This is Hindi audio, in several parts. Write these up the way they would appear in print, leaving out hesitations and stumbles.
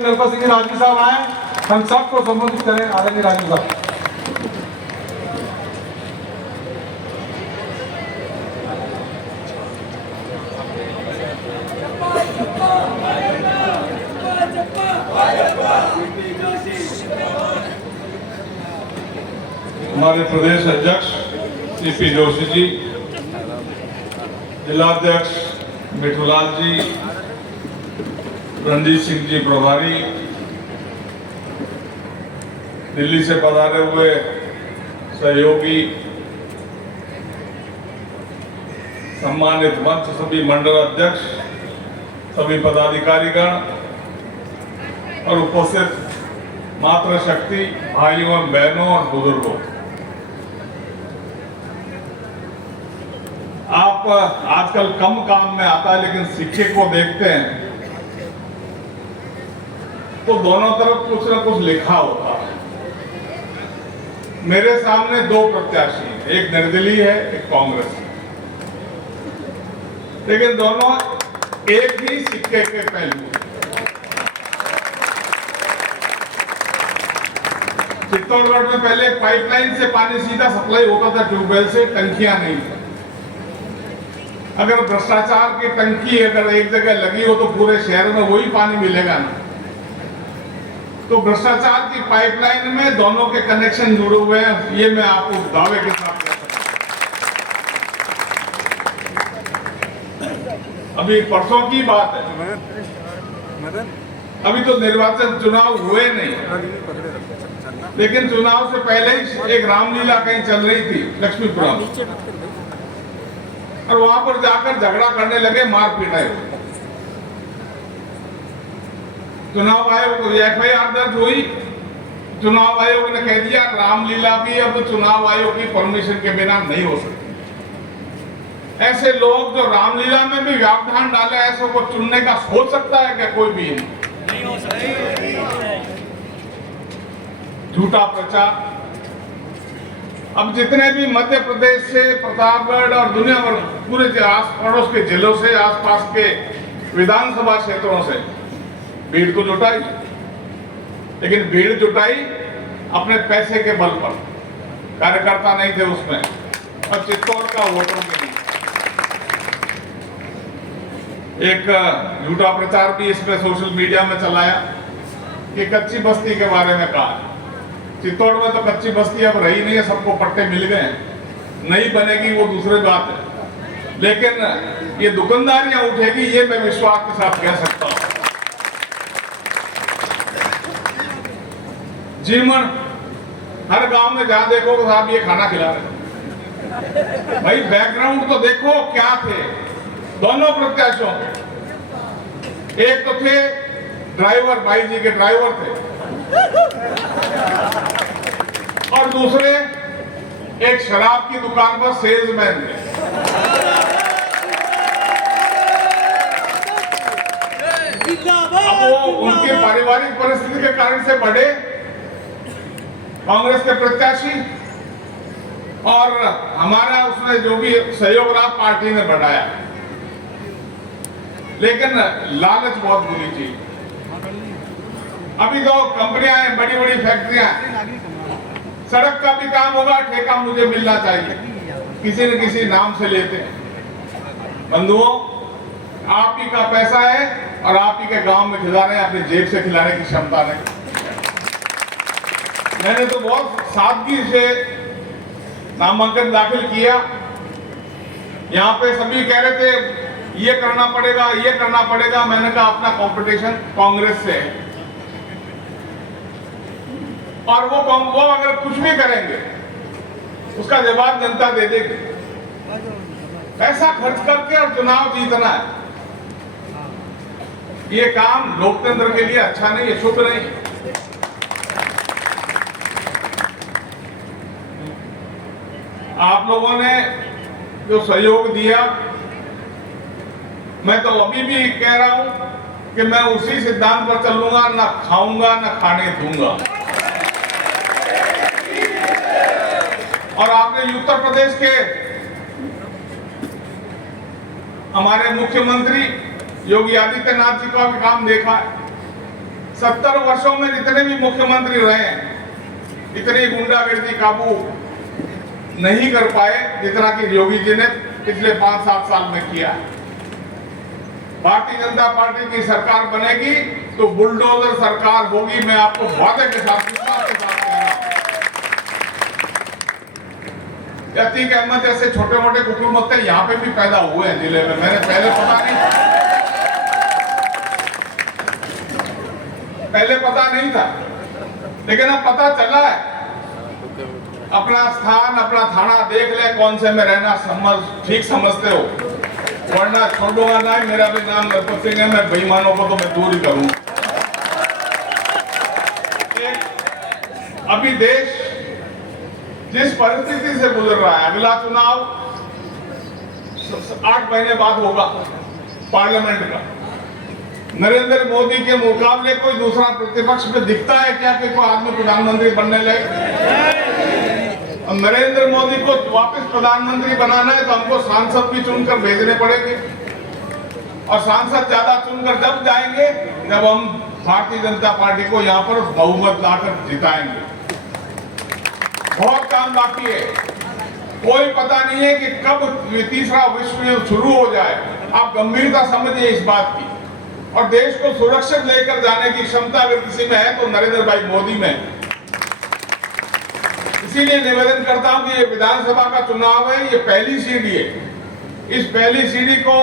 नरपत सिंह राजू साहब आए, हम सबको संबोधित करें। आदरणीय राजू साहब। हमारे प्रदेश अध्यक्ष सीपी जोशी जी, जिलाध्यक्ष मिठूलाल जी, रणजीत सिंह जी प्रभारी, दिल्ली से पधारे हुए सहयोगी, सम्मानित मंच, सभी मंडल अध्यक्ष, सभी पदाधिकारीगण और उपस्थित मातृशक्ति भाइयों एवं बहनों और बुजुर्गों, आप आजकल कम काम में आता है, लेकिन सिक्के को देखते हैं तो दोनों तरफ कुछ न कुछ लिखा होता है। मेरे सामने दो प्रत्याशी हैं, एक निर्दलीय है, एक कांग्रेस है, लेकिन दोनों एक ही सिक्के के पहलू। चित्तौड़गढ़ में पहले पाइपलाइन से पानी सीधा सप्लाई होता था, ट्यूबवेल से, टंकियां नहीं थी। अगर भ्रष्टाचार की टंकी अगर एक जगह लगी हो तो पूरे शहर में वही पानी मिलेगा ना। तो भ्रष्टाचार की पाइपलाइन में दोनों के कनेक्शन जुड़े हुए हैं, ये मैं आपको दावे के साथ कह सकता हूं। अभी परसों की बात है, अभी तो निर्वाचन चुनाव हुए नहीं, लेकिन चुनाव से पहले ही एक रामलीला कहीं चल रही थी लक्ष्मीपुरम, और वहां पर जाकर झगड़ा करने लगे, मार पीटाई। चुनाव आयोग को एफआईआर दर्ज हुई, चुनाव आयोग ने कह दिया रामलीला भी अब चुनाव आयोग की परमिशन के बिना नहीं हो सकती। ऐसे लोग जो रामलीला में भी व्यवधान डाले, ऐसे को चुनने का सोच सकता है क्या कोई भी? नहीं हो सकता। झूठा प्रचार। अब जितने भी मध्य प्रदेश से, प्रतापगढ़ और दुनिया भर पूरे आस पड़ोस के जिलों से, आसपास के विधानसभा क्षेत्रों से भीड़ तो जुटाई, लेकिन भीड़ जुटाई अपने पैसे के बल पर, कार्यकर्ता नहीं थे उसमें, और चित्तौड़ का वोटरों के लिए। एक झूठा प्रचार भी इसमें सोशल मीडिया में चलाया कि कच्ची बस्ती के बारे में कहा। चित्तौड़ में तो कच्ची बस्ती अब रही नहीं है, सबको पट्टे मिल गए, नहीं बनेगी वो दूसरी बात है, लेकिन ये दुकानदारियां उठेगी, ये मैं विश्वास के साथ कह सकता हूं। जीवन हर गांव में जहां देखो साहब ये खाना खिला रहे, भाई बैकग्राउंड तो देखो क्या थे दोनों प्रत्याशियों के। एक तो थे ड्राइवर, भाई जी के ड्राइवर थे, और दूसरे एक शराब की दुकान पर सेल्समैन थे। अब वो उनके पारिवारिक परिस्थिति के कारण से बढ़े कांग्रेस के प्रत्याशी, और हमारा उसने जो भी सहयोग रहा पार्टी ने बढ़ाया, लेकिन लालच बहुत बुरी चीज। अभी तो कंपनियां हैं, बड़ी बड़ी फैक्ट्रियां, सड़क का भी काम होगा, ठेका मुझे मिलना चाहिए, किसी न किसी नाम से लेते हैं। बंधुओं, आप ही का पैसा है और आप ही के गांव में खिला रहे हैं, अपनी जेब से खिलाने की क्षमता नहीं। मैंने तो बहुत सादगी से नामांकन दाखिल किया। यहाँ पे सभी कह रहे थे ये करना पड़ेगा, ये करना पड़ेगा। मैंने कहा अपना कंपटीशन कांग्रेस से है, और वो अगर कुछ भी करेंगे उसका जवाब जनता दे देगी। पैसा खर्च करके और चुनाव जीतना है, ये काम लोकतंत्र के लिए अच्छा नहीं है, शुभ नहीं है। आप लोगों ने जो सहयोग दिया, मैं तो अभी भी कह रहा हूं कि मैं उसी सिद्धांत पर चलूंगा, ना खाऊंगा ना खाने दूंगा। और आपने उत्तर प्रदेश के हमारे मुख्यमंत्री योगी आदित्यनाथ जी का भी काम देखा है। 70 वर्षों में जितने भी मुख्यमंत्री रहे हैं, इतनी गुंडागर्दी काबू नहीं कर पाए जितना कि योगी जी ने पिछले 5-7 साल में किया है। भारतीय जनता पार्टी की सरकार बनेगी तो बुलडोजर सरकार होगी, मैं आपको वादे के साथ, विश्वास के साथ कह रहा हूं। अतीक अहमद जैसे छोटे मोटे कुकुर मुत्ते यहाँ पे भी पैदा हुए हैं जिले में, मैंने पहले पता नहीं था, लेकिन अब पता चला है। अपना स्थान, अपना थाना देख ले, कौन से में रहना ठीक समझते हो, वरना छोड़ूंगा नहीं। मेरा भी नाम लखपत सिंह है, मैं बेईमानों को तो मैं दूर ही करूंगा। अभी देश जिस परिस्थिति से गुजर रहा है, अगला चुनाव 8 महीने बाद होगा पार्लियामेंट का। नरेंद्र मोदी के मुकाबले कोई दूसरा प्रतिपक्ष में दिखता है क्या कि कोई आदमी प्रधानमंत्री बनने लगे? नरेंद्र मोदी को वापस प्रधानमंत्री बनाना है तो हमको सांसद भी चुनकर भेजने पड़ेंगे, और सांसद ज्यादा चुनकर जब जाएंगे जब हम भारतीय जनता पार्टी को यहाँ पर बहुमत लाकर जिताएंगे। बहुत काम बाकी है, कोई पता नहीं है कि कब तीसरा विश्व युद्ध शुरू हो जाए। आप गंभीरता समझिए इस बात की, और देश को सुरक्षित लेकर जाने की क्षमता अगर किसी में है तो नरेंद्र भाई मोदी में। इसीलिए निवेदन करता हूं कि ये विधानसभा का चुनाव है, ये पहली सीढ़ी है। इस पहली सीढ़ी को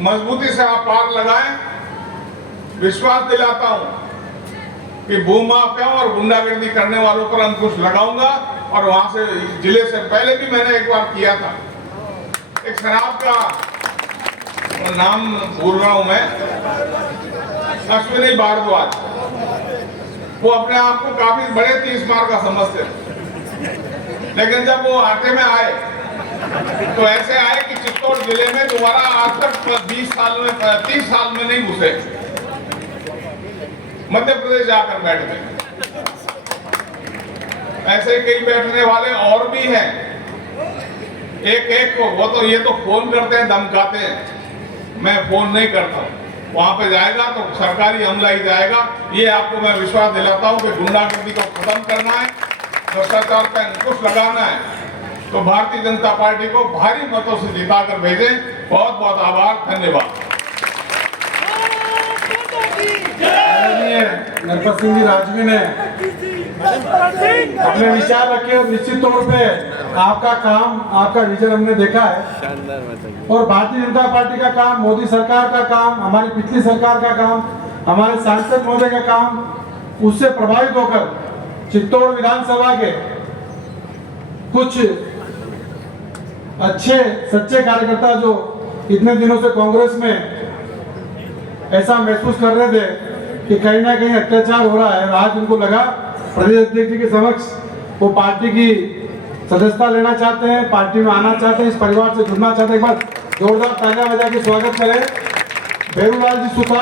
मजबूती से आप पार लगाएं। विश्वास दिलाता हूं कि भूमाफियाओं और गुंडागर्दी करने वालों पर अंकुश लगाऊंगा, और वहां से जिले से पहले भी मैंने एक बार किया था। एक शराब का नाम भूल रहा हूं मैं, अश्विनी भारद्वाज, वो अपने आप को काफी बड़े 30 मार का समझते थे, लेकिन जब वो आटे में आए तो ऐसे आए कि चित्तौड़ जिले में दोबारा आज तक 30 साल में नहीं घुसे, मध्य प्रदेश जाकर बैठ गए। ऐसे कई बैठने वाले और भी हैं, एक को वो तो ये तो फोन करते हैं, धमकाते हैं, मैं फोन नहीं करता। वहां पे जाएगा तो सरकारी अमला ही जाएगा। ये आपको मैं विश्वास दिलाता हूं कि गुंडागर्दी को खत्म करना है, भ्रष्टाचार पर अंकुश लगाना है, तो भारतीय जनता पार्टी को भारी मतों से जिताकर भेजें। बहुत बहुत आभार, धन्यवाद। नरपत सिंह जी राजवी ने अपने विचार रखे, और निश्चित तौर पे आपका काम, आपका विजन हमने देखा है, और भारतीय जनता पार्टी का काम, मोदी सरकार का काम, हमारी पिछली सरकार का काम, हमारे सांसद महोदय का काम, उससे प्रभावित होकर चित्तौड़ विधानसभा के कुछ अच्छे सच्चे कार्यकर्ता जो इतने दिनों से कांग्रेस में ऐसा महसूस कर रहे थे कि कहीं ना कहीं अत्याचार हो रहा है, आज उनको लगा प्रदेश अध्यक्ष जी के समक्ष वो पार्टी की सदस्यता लेना चाहते हैं, पार्टी में आना चाहते हैं, इस परिवार से जुड़ना चाहते हैं। एक बार जोरदार तालियां बजा के स्वागत करें। भेरूलाल जी सुतार।